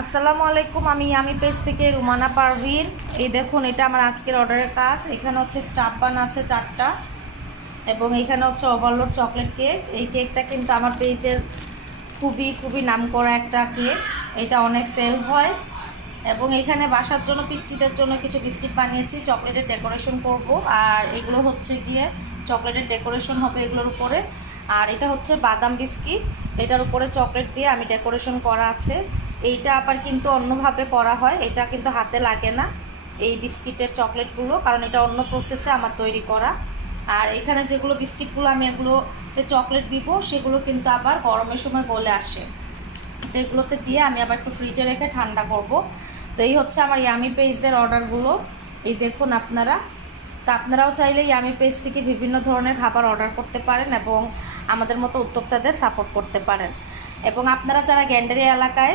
আসসালামু আলাইকুম, আমি পেজ থেকে রুমানা পারভিন। এই দেখুন, এটা আমার আজকের অর্ডারের কাজ। এখানে হচ্ছে স্টাফ বান আছে 4টা, এবং এখানে হচ্ছে ওভারলোড চকলেট কেক। এই কেকটা কিন্তু আমার পেজের খুবই খুবই নামকরা একটা কেক, এটা অনেক সেল হয়। এবং এখানে বাসার জন্য পিচ্চিদের জন্য কিছু বিস্কিট বানিয়েছি, চকলেটের ডেকোরেশন করব। আর এগুলো হচ্ছে গিয়ে চকলেটের ডেকোরেশন হবে এগুলোর উপরে। আর এটা হচ্ছে বাদাম বিস্কিট, এটার উপরে চকলেট দিয়ে আমি ডেকোরেশন করা আছে। এইটা আবার কিন্তু অন্যভাবে করা হয়, এটা কিন্তু হাতে লাগে না এই বিস্কিটের চকলেটগুলো, কারণ এটা অন্য প্রসেসে আমার তৈরি করা। আর এখানে যেগুলো বিস্কিটগুলো আমি এগুলোতে চকলেট দিব, সেগুলো কিন্তু আবার গরমের সময় গলে আসে। তো এগুলোতে দিয়ে আমি আবার একটু ফ্রিজে রেখে ঠান্ডা করব। তো এই হচ্ছে আমার ইয়ামি পেজের অর্ডারগুলো। এই দেখুন আপনারা, তো আপনারাও চাইলে ইয়ামি পেজ থেকে বিভিন্ন ধরনের খাবার অর্ডার করতে পারেন এবং আমাদের মতো উদ্যোক্তাদের সাপোর্ট করতে পারেন। এবং আপনারা যারা গ্যান্ডারিয়া এলাকায়